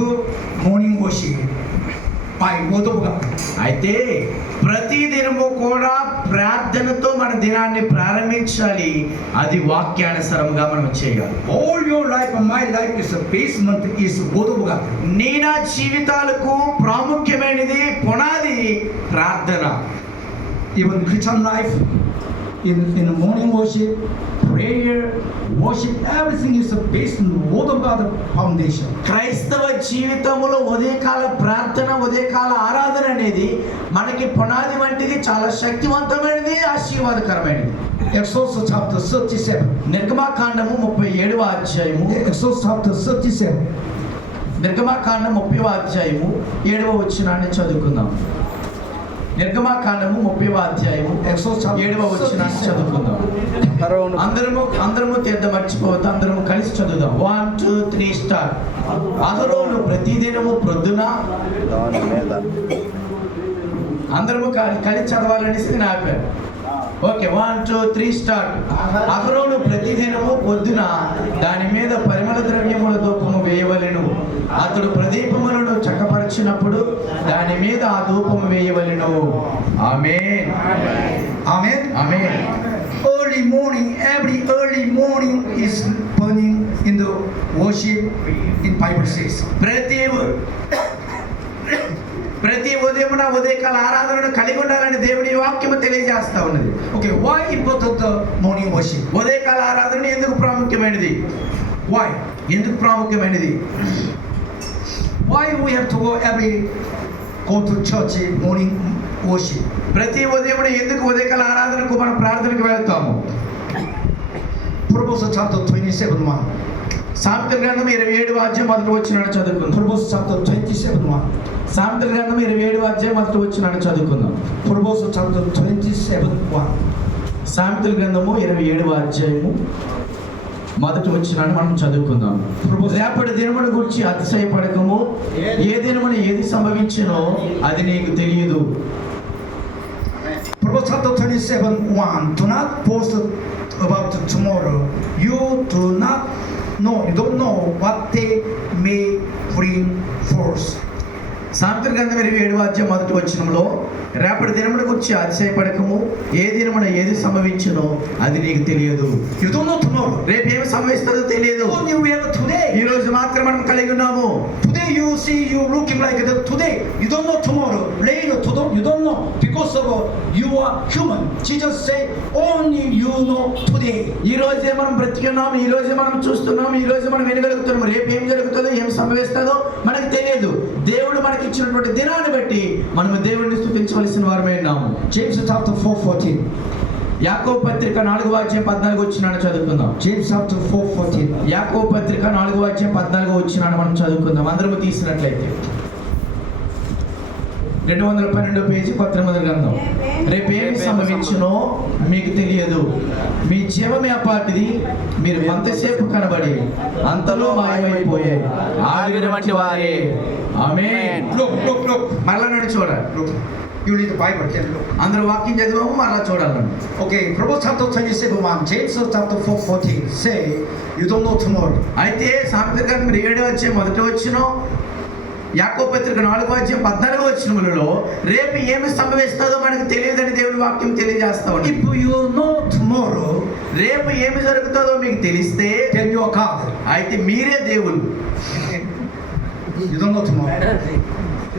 to morning worship by word of God. అయితే ప్రతి దినము కూడా ప్రార్థనతో మన దినాన్ని ప్రారంభించాలి. అది వాక్యానుసారంగా మనం చేయాలి. All your life and my life is a basement is word of God. నీ నా జీవితాలకు ప్రాముఖ్యమైనది పునాది ప్రార్థన. Even Christian life, in morning worship, prayer, worship, everything is based on the word of God foundation. క్రైస్తవ జీవితంలో ఉదయకాల ప్రార్థన, ఉదయకాల ఆరాధన అనేది మనకి పునాది వంటిది, చాలా శక్తివంతమైనది, ఆశీర్వాదకరమైనది. Exodus chapter 37. నిర్గమాకాండము 37వ అధ్యాయము. Exodus chapter 37. నిర్గమాకాండం 30వ అధ్యాయము 7వ వచనాన్ని చదువుకుందాం. నిర్గమాకాండము 30వ అధ్యాయము 7వ వచనాన్ని చదువుకుందాం. అందరము తీర్థ మర్చిపోవద్దు, అందరము కలిసి చదువుదాం. 1 2 3 స్టార్ట్. అహరోను ప్రతిదినము ప్రొద్దున అందరము కలిసి చదవాలనేసి నేను ఆపాను. Okay, 1 2 3 start. అహరోను ప్రతిదినము పొద్దున దాని మీద పరిమళ ద్రవ్యముల ధూపము వేయవలెను. అతడు ప్రదీపములను చక్కపరిచినప్పుడు దాని మీద ఆ ధూపము వేయవలెను. ఆమేన్, Amen. Amen. Early morning, every early morning is burning in the worship in Bible says. ప్రతి ఉదయమున ఉదయకాల ఆరాధనను కలిగి ఉండాలని దేవుని వాక్యము తెలియజేస్తా ఉన్నది. Okay, why important the morning worship? ఉదయకాల ఆరాధన ఎందుకు ప్రాముఖ్యమైనది? Why? ఎందుకు ప్రాముఖ్యమైనది? Why we have to go to church morning worship? ప్రతి ఉదయమున ఎందుకు ఉదయకాల ఆరాధనకు మనం ప్రార్థనకు వెళ్తాము? Proverbs chapter 27:1. సామెతల గ్రంథం 27వ అధ్యాయం మొదటి వచనాన్ని చదువుకుందాం. Proverbs chapter 27:1. సామెతల గ్రంథం 27వ అధ్యాయం మొదటి వచనాన్ని చదువుకుందాం. Proverbs chapter 27:1. సామెతల గ్రంథము 27వ అధ్యాయము మొదటి వచనాన్ని మనం చదువుకుందాం. రేపటి దినమును గురించి అతిశయపడకము, ఏ దినమున ఏది సంభవించునో అది నీకు తెలియదు. Proverbs chapter 27:1. Do not boast about tomorrow. You do not know. You don't know what they may bring forth. సామెతల గ్రంథం 27వ అధ్యాయం మొదటి వచనంలో రేపటి దినమును గురించి అతిశయపడకము, ఏ దినమున ఏది సంభవించునో అది నీకు తెలియదు. You don't know tomorrow. రేపు ఏమి సంభవిస్తుందో తెలియదు. Only we have today. ఈ రోజు మాత్రం మనం కలిగి ఉన్నాము. Today you see you looking like that. Today you don't know tomorrow. Later you don't know because of you are human. Jesus say only you know today. ఈ రోజే మనం బ్రతికున్నాము, ఈ రోజే మనం చూస్తున్నాము, ఈ రోజే మనం వినగలుగుతున్నాము. రేపు ఏం జరుగుతుందో, ఏం సంభవిస్తుందో మనకు తెలియదు. దేవుడు మనకి ఇచ్చినటువంటి దినాన్ని బట్టి మనము దేవుడిని స్తుతించవలసిన వారమే ఉన్నాము. James chapter 4:14. యాకోబు పత్రిక 4వ అధ్యాయం 14వ వచనాన్ని చదువుకుందాం. James chapter 4:14. యాకోబు పత్రిక 4వ అధ్యాయం 14వ వచనాన్ని మనం చదువుకుందాం. అందరము తీసినట్లయితే 212 పేజీ కొత్త నిబంధన గ్రంథం. రేపు ఏమి సంభవించునో మీకు తెలియదు, మీ జీవమే అపాటిది, మీరు ఎంతసేపు కనబడి అంతలో మాయమైపోయాయి ఆవిరి వంటి వారే. ఆమేన్. Look. మరలా నన్ను చూడాలి. Look. You read the Bible. Then look. అందరూ వాక్యం చదివాము, మరలా చూడాలి. Okay, Proverbs chapter 27:1. James chapter 4:14. Say you don't know tomorrow. అయితే సామెతల గ్రంథం 7వ అధ్యాయం మొదటి వచనం, యాకోబు పత్రిక 4వ అధ్యాయం 14వ వచనములలో రేపు ఏమి సంభవిస్తుందో మనకు తెలియదని దేవుని వాక్యం తెలియజేస్తా ఉంది. If you know tomorrow, రేపు ఏమి జరుగుతుందో మీకు తెలిస్తే then you are God. అయితే మీరే దేవుళ్ళు. You don't know tomorrow.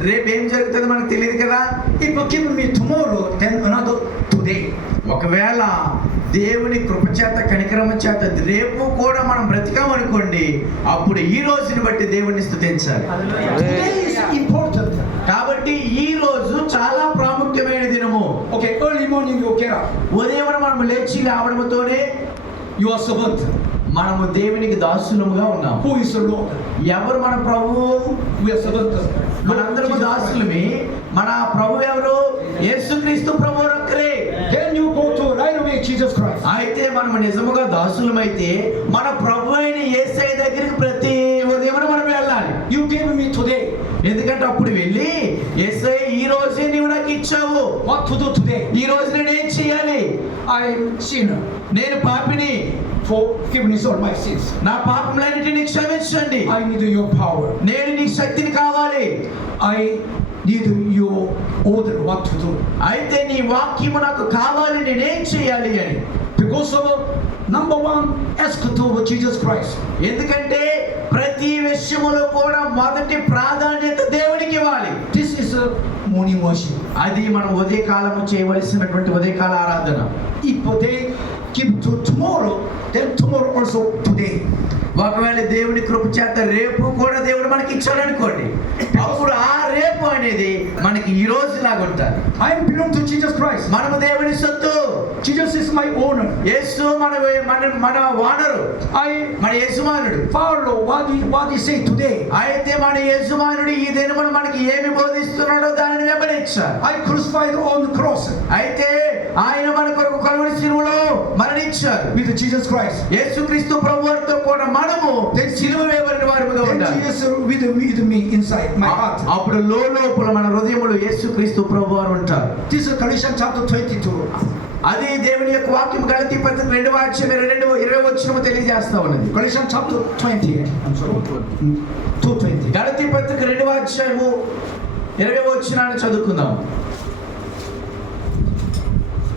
రేపు ఏం జరుగుతుందో మనకు తెలియదు కదా. If you give me tomorrow, then another today. ఒకవేళ దేవుని కృపచేత, కనికరమ చేత రేపు కూడా మనం బ్రతికామనుకోండి, అప్పుడు ఈ రోజుని బట్టి దేవుడిని స్తుతించాలి. Today is important. కాబట్టి ఈ రోజు చాలా ప్రాముఖ్యమైన దినము. Okay, early morning you get up. ఉదయం మనం లేచి లేవడంతోనే You are servant. మనము దేవునికి దాసులముగా ఉన్నాం. Who is the Lord? ఎవరు మన ప్రభువు? We are servant. మనందరము దాసులమే. మన ప్రభు ఎవరు? యేసుక్రీస్తు ప్రభువు ఒక్కరే. Then you go to right away Jesus Christ. అయితే మనం నిజముగా దాసులమైతే మన ప్రభు అయిన యేసయ్య దగ్గరికి ప్రతి ఉదయం మనం వెళ్ళాలి. You gave me today. ఎందుకంటే అప్పుడు వెళ్ళి యేసయ్య ఈ రోజే నీవు నాకు ఇచ్చావు. what to do today? ఈ రోజు నేను ఏం చేయాలి? I'm sinner. నేను పాపిని, Forgiveness of my sins. నా పాపములన్నిటిని క్షమించండి. I need your power. నేను నీ శక్తిని కావాలి. I need your order what to do. అయితే నీ వాక్యము నాకు కావాలి, నేనేం చేయాలి అని. Because of number one, ask to Jesus Christ. ఎందుకంటే ప్రతి విషయములో కూడా మొదటి ప్రాధాన్యత దేవునికి ఇవ్వాలి. This is a morning worship. అది మనం ఉదయకాలము చేయవలసినటువంటి ఉదయకాల ఆరాధన. If they give to tomorrow, then tomorrow also today. ఒకవేళ దేవుని కృప చేత రేపు కూడా దేవుడు మనకి ఇచ్చాడు అనుకోండి, అప్పుడు ఆ రేపు అనేది మనకి ఈ రోజు లాగా ఉంటుంది. I belong to Jesus Christ. మనము దేవుని సొత్తు. Jesus is my owner. యేసు మన వానరు, మన యజమానుడు. Follow what he say today. అయితే మన యజమానుడు ఈ దినమున మనకి ఏమి బోధిస్తున్నాడో దానిని వెంబడించాలి. I crucified on the cross అయితే ఆయన మన కొరకు కలువరి శిలువలో మరణించారు. with Jesus Christ. యేసుక్రీస్తు ప్రభువుతో కూడా మనము శిలువ వేయబడిన వారుగా Then ఉండాలి. Jesus with me inside my heart. అప్పుడు లోపల మన హృదయములో యేసుక్రీస్తు ప్రభువారు ఉంటారు. This is Galatians chapter 22. అది దేవుని యొక్క వాక్యం గలతీ పత్రిక 2:20 తెలియజేస్తా ఉన్నది. Galatians chapter 20. I'm sorry. 2:20. గలతీ పత్రిక 2:20 చదువుకుందాం.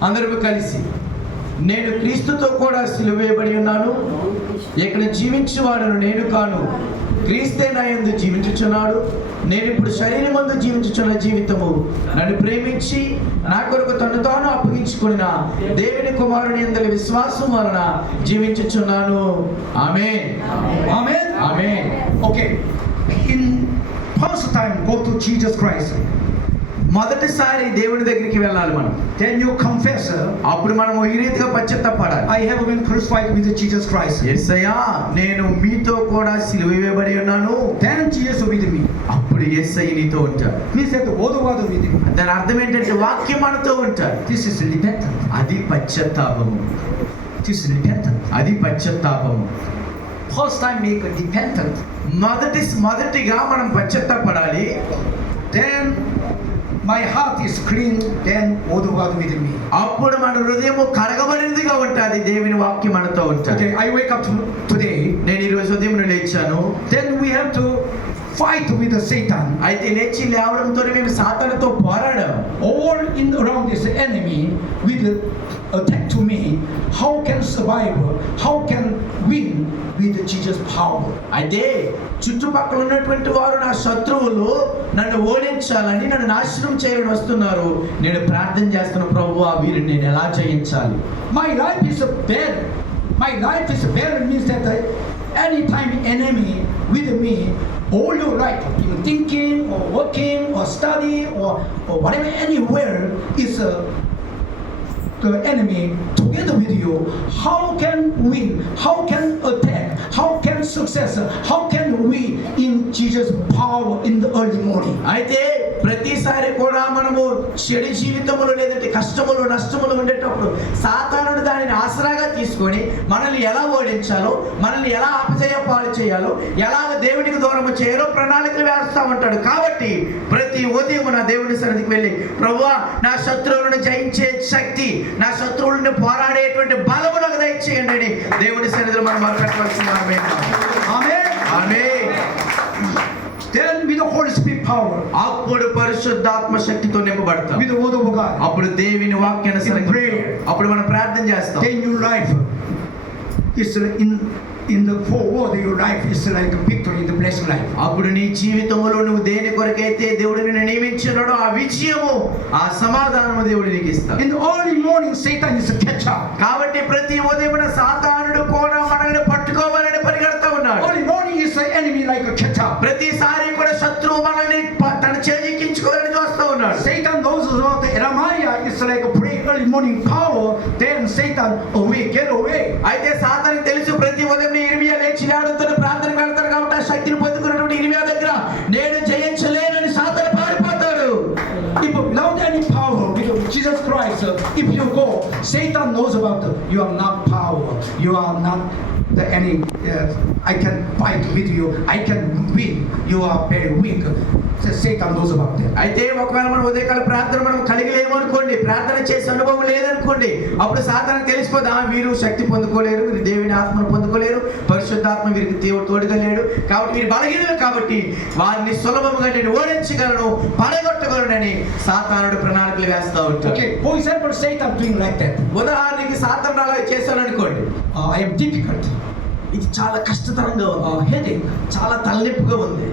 అందరూ కలిసి, నేను క్రీస్తుతో కూడా సిలువ వేయబడి ఉన్నాను, ఇక్కడ జీవించువాడను నేను కాను, క్రీస్తే నా యందు జీవించుచున్నాడు. నేను ఇప్పుడు శరీరమందు జీవించుచున్న జీవితము నన్ను ప్రేమించి నా కొరకు తను తాను అప్పగించుకున్న దేవుని కుమారుని యందలి విశ్వాసం వలన జీవించుచున్నాను. ఆమేన్. Amen. Amen. Okay. In first time go to Jesus Christ. మొదటిసారి దేవుని దగ్గరికి వెళ్ళాలి మనం. Then you confess, అప్పుడు మనము ఈ రీతిగా పశ్చాత్తాపడాలి. I have been crucified with Jesus Christ. యేసయ్యా, నేను మీతో కూడా సిలువ వేయబడి ఉన్నాను. Then Jesus with me. అప్పుడు యేసయ్య నీతో ఉంటాడు. Means that the word with me. దాని అర్థం ఏంటంటే వాక్యం మనతో ఉంటాడు. This is repentance. అది పశ్చాత్తాపము. This is repentance. అది పశ్చాత్తాపము. First time make a repentance. మొదటిగా మనం పశ్చాత్తాపడాలి. Then my heart is clean. Then word with me. అప్పుడు మన హృదయము కడగబడినదిగా ఉంటుంది. దేవుని వాక్యం మనతో ఉంటుంది. Okay, I wake up today. నేను ఈ రోజు ఉదయం లేచాను. Then we have to fight with the Satan. అయితే లేచి లేవడంతో మేము సాతానుతో పోరాడాం. All in around this enemy with attack to me. How can survive? How can win with Jesus' power? అయితే చుట్టుపక్కల ఉన్నటువంటి వారు నా శత్రువులు నన్ను ఓడించాలని, నన్ను నాశనం చేయాలని వస్తున్నారు. నేను ప్రార్థన చేస్తున్న ప్రభువా, వీరిని నేను ఎలా జయించాలి? My life is bad. My life is bad means that anytime enemy with me, all your life, even thinking or working or study or whatever, anywhere is the enemy together with you. How can win? How can attack? How can success? How can we in Jesus' power in the early morning? అయితే ప్రతిసారి కూడా మనము చెడు జీవితములు లేదంటే కష్టములు నష్టములు ఉండేటప్పుడు సాతానుడు దానిని ఆసరాగా తీసుకొని మనల్ని ఎలా ఓడించాలో, మనల్ని ఎలా అపజయ పాలు చేయాలో, ఎలాగ దేవునికి దూరము చేయాలో ప్రణాళికలు వేస్తూ ఉంటాడు. కాబట్టి ప్రతి ఉదయం నా దేవుని సన్నిధికి వెళ్ళి, ప్రభువా, నా శత్రువులను జయించే శక్తి, నా శత్రువులను పోరాడేటువంటి బలము నాకు దయచేయండి అని దేవుని సన్నిధిలో మనం మొదలుపెట్టవలసిన Amen. Amen. Then with the Holy Spirit power, అప్పుడు పరిశుద్ధాత్మ శక్తితో నింపబడతాం. with the word of God, అప్పుడు దేవుని వాక్యానుసారంగా In prayer. అప్పుడు మనం ప్రార్థన చేస్తాం. then your life is in the forward. Your life is like a victory in the blessed life. అప్పుడు నీ జీవితంలో నువ్వు దేని కొరకైతే దేవుడు నిన్ను నియమించినాడో ఆ విజయము, ఆ సమాధానము దేవుడు నీకు ఇస్తాడు. In the early morning, Satan is a catcher. కాబట్టి ప్రతి ఉదయమున సాతానుడు కూడా మనల్ని పట్టుకోవాలని పరిగెడతా ఉన్నాడు. Early morning is the enemy like a catcher. ప్రతిసారి కూడా శత్రువు మనల్ని తన చేజిక్కించుకోవాలని చూస్తూ ఉన్నాడు. Satan knows about the Jeremiah is like a pray early morning power. Then Satan away, get away. అయితే సాతానుకు తెలుసు ప్రతి ఉదయం ఇర్మియా లేచి లేవడంతో ప్రార్థనకు వెళ్తాడు కాబట్టి ఆ శక్తిని పొందుకున్నటువంటి ఇర్మియా దగ్గర నేను జయించలేనని సాతాను పారిపోతాడు. If without any power, with Jesus Christ, if you go, Satan knows about you are not power. You are not the enemy, I can fight with you, I can win, you are very weak. So Satan knows about that. అయితే ఒకవేళ మనం ఉదయకాల ప్రార్థన మనం కలిగి లేమనుకోండి, ప్రార్థన చేసే అనుభవం లేదనుకోండి, అప్పుడు సాతానికి తెలిసిపోతే వీరు శక్తి పొందుకోలేరు, వీరు దేవుని ఆత్మను పొందుకోలేరు, పరిశుద్ధాత్మ వీరికి దేవుడు తోడుగా లేడు, కాబట్టి వీరు బలహీనులు, కాబట్టి వారిని సులభంగా నేను ఓడించగలను, పడగొట్టగలనని సాతానుడు ప్రణాళికలు వేస్తూ ఉంటాడు. Okay, for example, Satan doing like that. ఉదాహరణకి సాతాను అలా చేశాను అనుకోండి, I am difficult, ఇది చాలా కష్టతరంగా ఉంది, headache, చాలా తలనొప్పిగా ఉంది,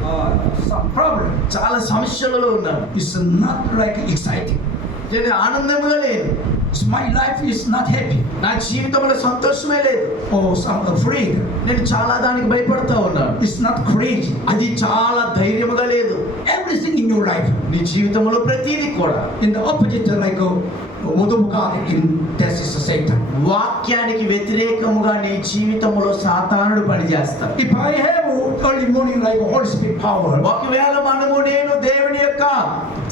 some problem. చాలా సమస్యలలో ఉన్నాను, It's not like exciting. నేను ఆనందంగా లేదు, My life is not happy. నా జీవితంలో సంతోషమే లేదు, Or some afraid. నేను చాలా దానికి భయపడతా ఉన్నాను, It's not crazy. అది చాలా ధైర్యముగా లేదు. Everything in your life, నీ జీవితంలో ప్రతిదీ కూడా in the opposite, like word of God, in that is Satan. వాక్యానికి వ్యతిరేకముగా నీ జీవితంలో సాతానుడు పనిచేస్తాడు. If I have early morning like Holy Spirit power, ఒకవేళ మనము నేను దేవుని యొక్క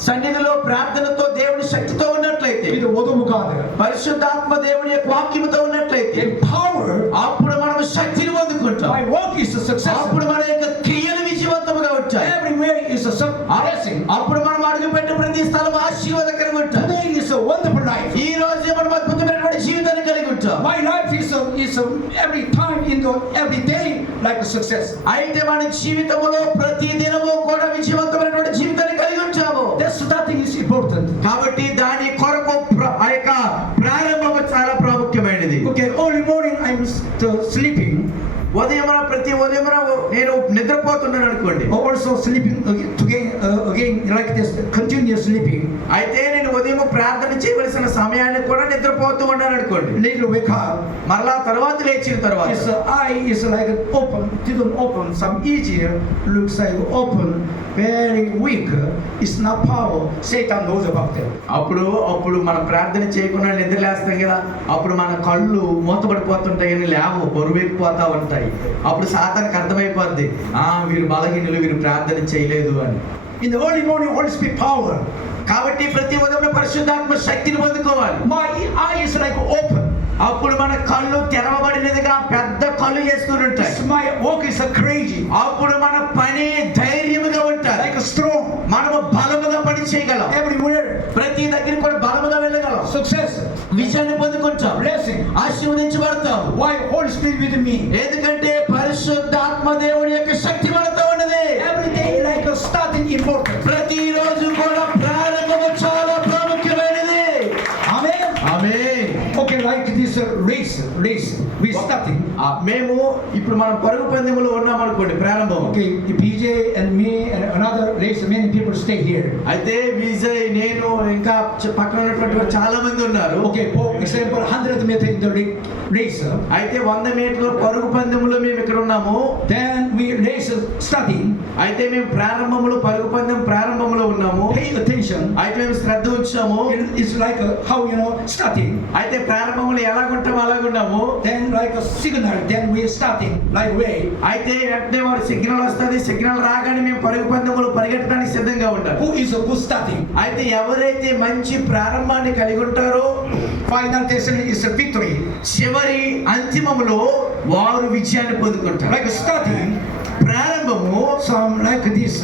సన్నిధిలో ప్రార్థనతో దేవుని శక్తితో ఉన్నట్లయితే, with the word of God, పరిశుద్ధాత్మ దేవుని యొక్క వాక్యముతో ఉన్నట్లయితే, in power, అప్పుడు మనము శక్తిని పొందుకుంటాం, my work is a success. అప్పుడు మన యొక్క క్రియలు విజయవంతముగా ఉంటాయి, Everywhere is a blessing. అప్పుడు మనం అడుగుపెట్టిన ప్రతి స్థలం ఆశీర్వాదకరంగా ఉంటాయి. Today is a wonderful life. ఈ రోజు మనం అద్భుతమైనటువంటి జీవితాన్ని కలిగి ఉంటాం. My life is every time in the every day like a success. అయితే మన జీవితంలో ప్రతి దినము కూడా విజయవంతమైనటువంటి జీవితాన్ని కలిగి ఉంటాము. That starting is important. కాబట్టి దాని కొరకు ఆ యొక్క ప్రారంభము చాలా ప్రాముఖ్యమైనది. Okay, early morning I'm sleeping. ప్రతి ఉదయం నేను నిద్రపోతున్నాను అనుకోండి, Also sleeping again like this, continuous sleeping. అయితే నేను ఉదయం ప్రార్థన చేయవలసిన సమయాన్ని కూడా నిద్రపోతూ ఉన్నాను అనుకోండి, Later wake up. మరలా తర్వాత లేచిన తర్వాత His eye is like open, didn't open. Some easier looks like open, very weak. It's not power. Satan knows about that. అప్పుడు మనం ప్రార్థన చేయకుండా నిద్రలేస్తాం కదా, అప్పుడు మన కళ్ళు మూతపడిపోతుంటాయి అని లేవు, బరువెక్కిపోతా ఉంటాయి. అప్పుడు సాతానికి అర్థమైపోద్ది, వీరు బలహీనులు, వీరు ప్రార్థన చేయలేదు అని. In the early morning, Holy Spirit power. కాబట్టి ప్రతి ఉదయం పరిశుద్ధాత్మ శక్తిని పొందుకోవాలి. My eye is like open. అప్పుడు మన కళ్ళు తెరవబడినదిగా పెద్ద కళ్ళు చేసుకుని ఉంటాయి. My work is crazy. అప్పుడు మన పని ధైర్యముగా ఉంటాయి, Like a strong. మనము బలముగా పని చేయగలం, Everywhere. ప్రతి దగ్గర కూడా బలముగా వెళ్ళగలం, Success. విజయాన్ని పొందుకుంటాం, Blessing. ఆశీర్వదించబడతాం. Why Holy Spirit with me? ఎందుకంటే పరిశుద్ధాత్మ దేవుని యొక్క శక్తి మనతో ఉన్నది. Every day like a starting important. ప్రతిరోజు కూడా ప్రారంభము చాలా ప్రాముఖ్యమైనది. Amen. Amen. Okay, like this race we starting. మేము ఇప్పుడు మనం పరుగు పందెములో ఉన్నాం అనుకోండి, ప్రారంభం. Okay, PJ and me and another race, many people stay here. అయితే విజయ్, నేను ఇంకా పక్కన ఉన్నటువంటి చాలా మంది ఉన్నారు. Okay, for example, 100 meter in the race. అయితే 100 మీటర్ల పరుగు పందెములో మేము ఇక్కడ ఉన్నాము. Then we race starting. అయితే మేము పరుగు పందెం ప్రారంభంలో ఉన్నాము. Pay attention. అయితే మేము శ్రద్ధ ఉంచాము. It's like how starting. అయితే ప్రారంభంలో ఎలాగుంటాము అలాగున్నాము. Then like a signal. Then we starting like way. అయితే వెంటనే వారు సిగ్నల్ వస్తుంది, సిగ్నల్ రాగానే మేము పరుగు పందెములు పరిగెట్టడానికి సిద్ధంగా ఉంటాం. Who is a good starting? అయితే ఎవరైతే మంచి ప్రారంభాన్ని కలిగి ఉంటారో Final destination is a victory. చివరి అంతిమములో వారు విజయాన్ని పొందుకుంటారు. Like starting. ప్రారంభము Some like this.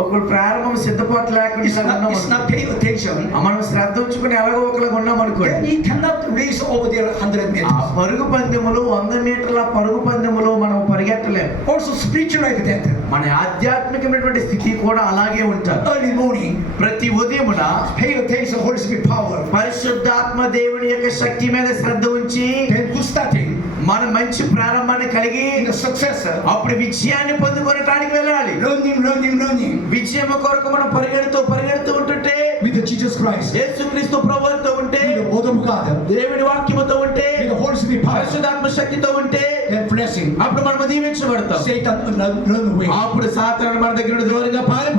ఒకరు ప్రారంభం సిద్ధపాటు It's not pay attention. మనం శ్రద్ధ ఉంచుకుని ఎలాగో ఒకలాగా ఉన్నాం అనుకోండి, Then he cannot race over there 100 ఆ meters. పరుగు పందెములు 100 మీటర్ల పరుగు పందెములో మనం పరిగెట్టలేము. Also spiritual like that. మన ఆధ్యాత్మికమైనటువంటి స్థితి కూడా అలాగే ఉంటుంది. Early morning, ప్రతి ఉదయమున pay attention Holy Spirit power. పరిశుద్ధాత్మ దేవుని యొక్క శక్తి మీద శ్రద్ధ ఉంచి Then good starting. మన మంచి ప్రారంభాన్ని కలిగి In the success. అప్పుడు విజయాన్ని పొందుకోవడానికి వెళ్ళాలి. Learning. విజయం కొరకు మనం పరిగెడుతూ ఉంటుంటే, With the Jesus Christ. యేసుక్రీస్తు ప్రభువుతో ఉంటే, With the word of God. దేవుని వాక్యముతో ఉంటే, With the Holy Spirit power. పరిశుద్ధాత్మ శక్తితో ఉంటే, Then blessing. అప్పుడు మనం దీవించబడతాం. Satan run away. అప్పుడు సాతాను మన దగ్గర నుండి దూరంగా పారిపోతాడు.